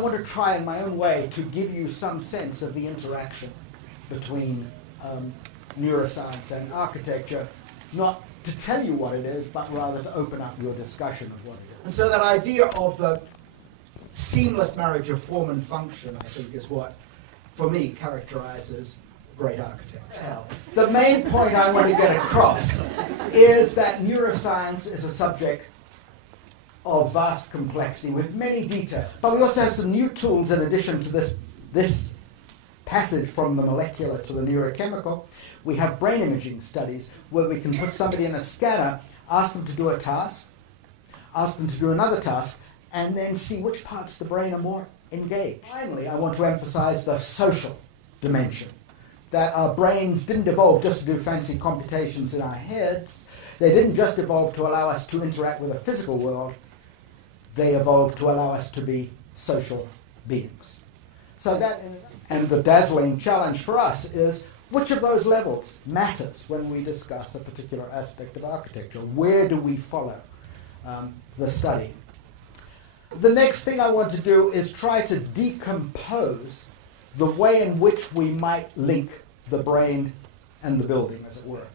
I want to try in my own way to give you some sense of the interaction between neuroscience and architecture, not to tell you what it is, but rather to open up your discussion of what it is. And so that idea of the seamless marriage of form and function, I think, is what, for me, characterizes great architecture. The main point I want to get across is that neuroscience is a subject of vast complexity with many details. But we also have some new tools in addition to this passage from the molecular to the neurochemical. We have brain imaging studies where we can put somebody in a scanner, ask them to do a task, ask them to do another task, and then see which parts of the brain are more engaged. Finally, I want to emphasize the social dimension, that our brains didn't evolve just to do fancy computations in our heads. They didn't just evolve to allow us to interact with the physical world. They evolved to allow us to be social beings. So that, and the dazzling challenge for us is, which of those levels matters when we discuss a particular aspect of architecture? Where do we follow the study? The next thing I want to do is try to decompose the way in which we might link the brain and the building, as it were.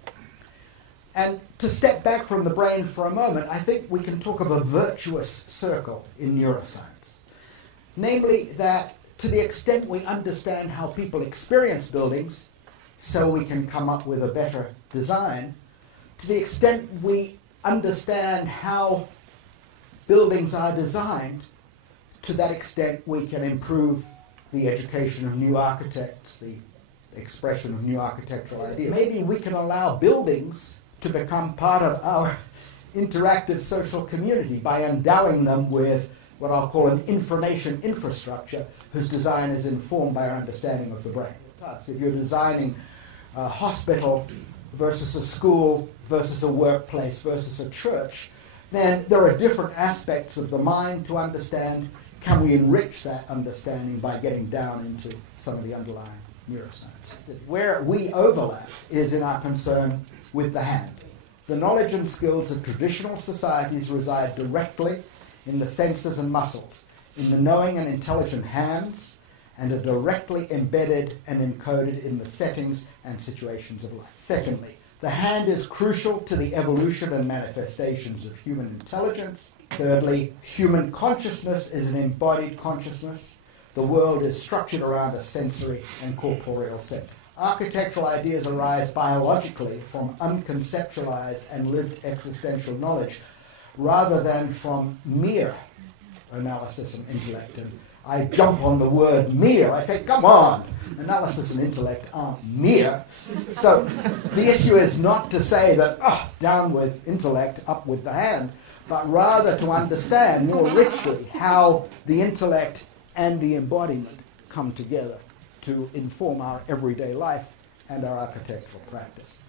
And to step back from the brain for a moment, I think we can talk of a virtuous circle in neuroscience. Namely, that to the extent we understand how people experience buildings, so we can come up with a better design, to the extent we understand how buildings are designed, to that extent we can improve the education of new architects, the expression of new architectural ideas. Maybe we can allow buildings to become part of our interactive social community by endowing them with what I'll call an information infrastructure whose design is informed by our understanding of the brain. If you're designing a hospital versus a school versus a workplace versus a church, then there are different aspects of the mind to understand. Can we enrich that understanding by getting down into some of the underlying neuroscience? Where we overlap is in our concern with the hand. The knowledge and skills of traditional societies reside directly in the senses and muscles, in the knowing and intelligent hands, and are directly embedded and encoded in the settings and situations of life. Secondly, the hand is crucial to the evolution and manifestations of human intelligence. Thirdly, human consciousness is an embodied consciousness. The world is structured around a sensory and corporeal center. Architectural ideas arise biologically from unconceptualized and lived existential knowledge rather than from mere analysis and intellect. And I jump on the word mere. I say, come on, analysis and intellect aren't mere. So the issue is not to say that, down with intellect, up with the hand, but rather to understand more richly how the intellect and the embodiment come together to inform our everyday life and our architectural practice.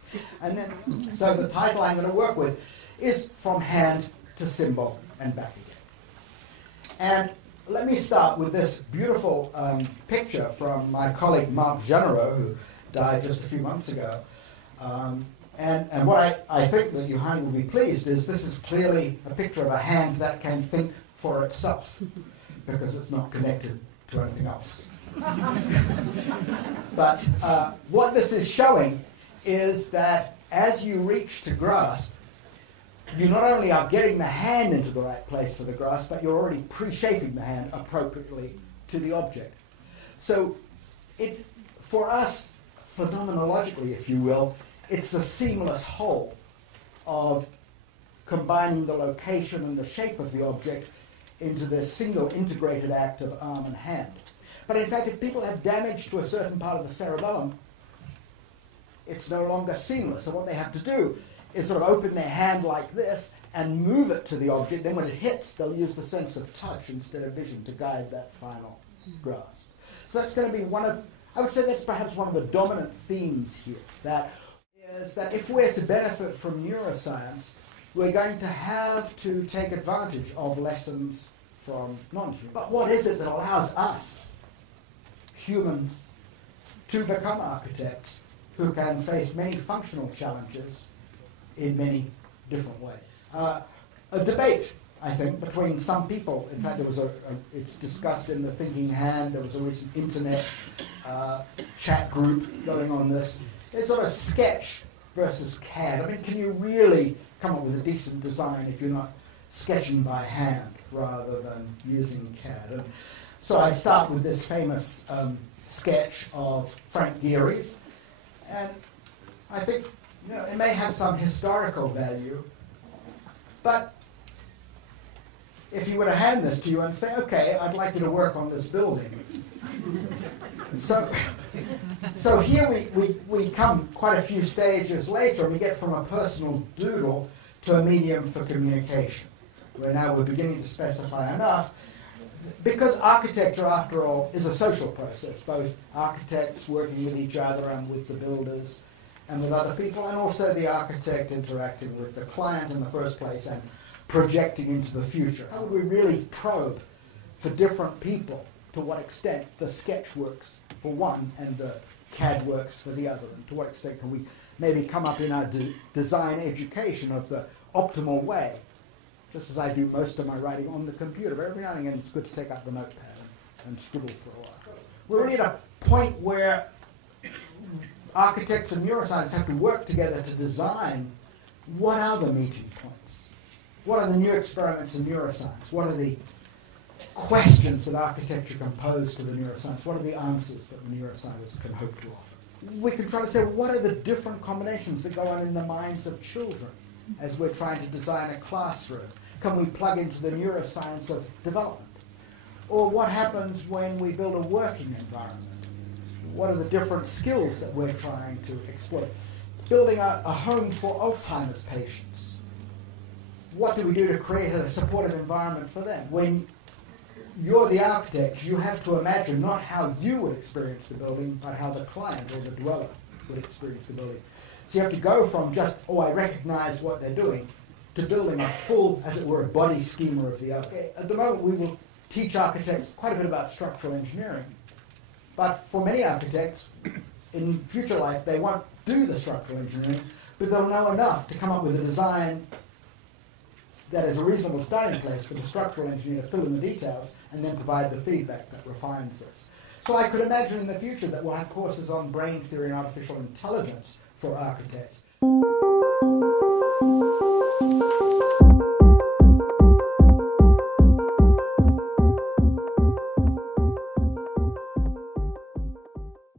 And then, so the title I'm going to work with is From Hand to Symbol and Back Again. And let me start with this beautiful picture from my colleague Marc Genereux, who died just a few months ago. And what I think that Johanni will be pleased is this is clearly a picture of a hand that can think for itself, because it's not connected to anything else. But what this is showing is that as you reach to grasp, you not only are getting the hand into the right place for the grasp, but you're already pre-shaping the hand appropriately to the object. So it, for us, phenomenologically, if you will, it's a seamless whole of combining the location and the shape of the object into this single integrated act of arm and hand. But in fact, if people have damage to a certain part of the cerebellum, it's no longer seamless. So what they have to do is sort of open their hand like this and move it to the object. Then when it hits, they'll use the sense of touch instead of vision to guide that final grasp. So that's going to be one of, I would say that's perhaps one of the dominant themes here. That is that if we're to benefit from neuroscience, we're going to have to take advantage of lessons from non-humans. But what is it that allows us, humans, to become architects who can face many functional challenges in many different ways? A debate I think, between some people. In fact, there was it's discussed in the Thinking Hand. There was a recent internet chat group going on this. It's sort of sketch versus CAD. I mean, can you really come up with a decent design if you're not sketching by hand rather than using CAD? And so I start with this famous sketch of Frank Gehry's, and I think it may have some historical value, but if he were to hand this to you and say, okay, I'd like you to work on this building. So here we come quite a few stages later, and we get from a personal doodle to a medium for communication, where now we're beginning to specify enough, because architecture, after all, is a social process, both architects working with each other and with the builders and with other people, and also the architect interacting with the client in the first place and projecting into the future. How would we really probe for different people to what extent the sketch works for one and the CAD works for the other, and to what extent can we maybe come up in our design education of the optimal way, just as I do most of my writing on the computer. But every now and again it's good to take out the notepad and scribble for a while. We're really at a point where architects and neuroscience have to work together to design what are the meeting points. What are the new experiments in neuroscience? What are the questions that architecture can pose to the neuroscience? What are the answers that the neuroscientists can hope to offer? We can try to say, what are the different combinations that go on in the minds of children as we're trying to design a classroom? Can we plug into the neuroscience of development? Or what happens when we build a working environment? What are the different skills that we're trying to exploit? Building a home for Alzheimer's patients. What do we do to create a supportive environment for them? When you're the architect, you have to imagine not how you would experience the building, but how the client or the dweller would experience the building. So you have to go from just, I recognize what they're doing, to building a full, as it were, a body schema of the other. Okay. At the moment, we will teach architects quite a bit about structural engineering. But for many architects, in future life, they won't do the structural engineering, but they'll know enough to come up with a design that is a reasonable starting place for the structural engineer to fill in the details and then provide the feedback that refines this. So I could imagine in the future that we'll have courses on brain theory and artificial intelligence for architects.